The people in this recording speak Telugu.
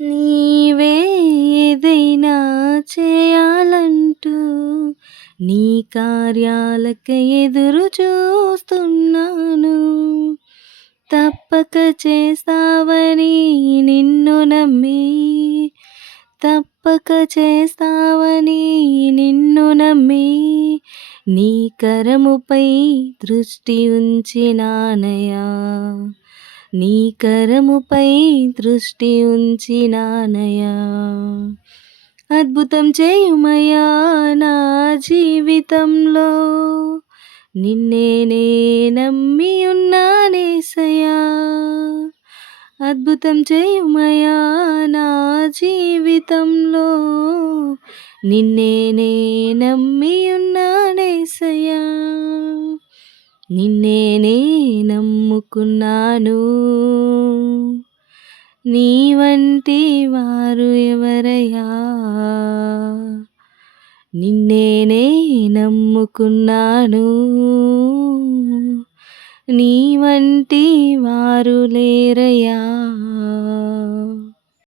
నీవే ఏదైనా చేయాలంటూ నీ కార్యాలకై ఎదురు చూస్తున్నాను. తప్పక చేస్తావని నిన్ను నమ్మి, తప్పక చేస్తావని నిన్ను నమ్మి, నీ కరముపై దృష్టి ఉంచినానయా, నీ కరముపై దృష్టి ఉంచినానయా. అద్భుతం చేయుమయ్యా నా జీవితంలో, నిన్నే నే నమ్మి ఉన్నానేసయ్యా. అద్భుతం చేయుమయ్యా నా జీవితంలో, నిన్నే నే నమ్మి ఉన్నానేసయ్యా. నిన్నే నే నమ్ముకున్నాను, నీ వంటి వారు ఎవరయ్యా. నిన్నే నే నమ్ముకున్నాను, నీ వంటి వారు లేరయ్యా.